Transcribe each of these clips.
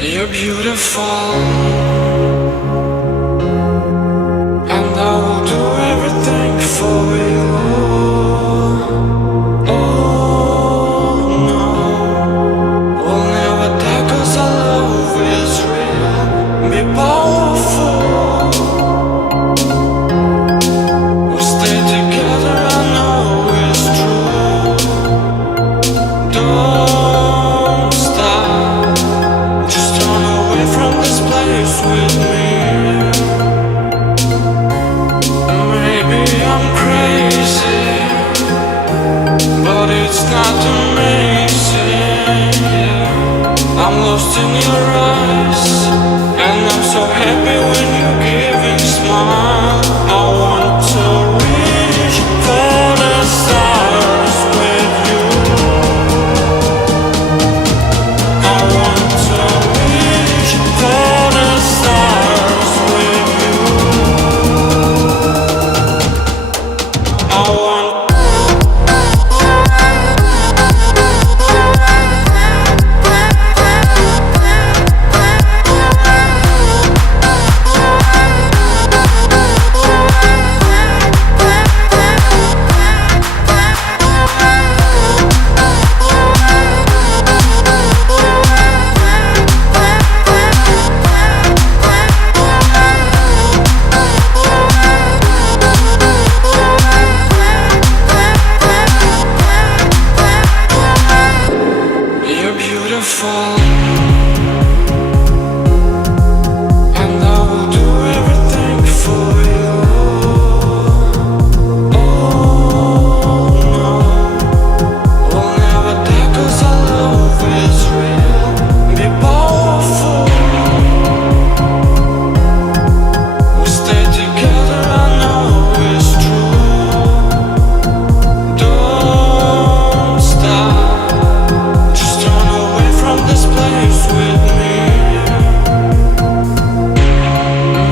You're beautiful, and I will do everything for you. Oh no, we'll never die 'cause our love is real. Be powerful, we'll stay together, I know it's true. Don't stop, just run away from this place with me. Maybe I'm crazy, but it's not amazing, yeah. I'm lost in your eyes, and I'm so happy when you're giving smile. I want to reach for the stars with you. I want to reach for the stars with you. I want. You're beautiful, and I will do everything for you. Oh no, we'll never die 'cause our love is real. Be powerful, we'll stay together, I know it's true. Don't stop, just run away from this place with me.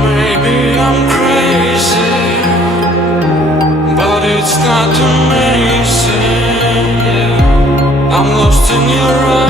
Maybe I'm crazy, but it's not amazing, yeah. I'm lost in your eyes.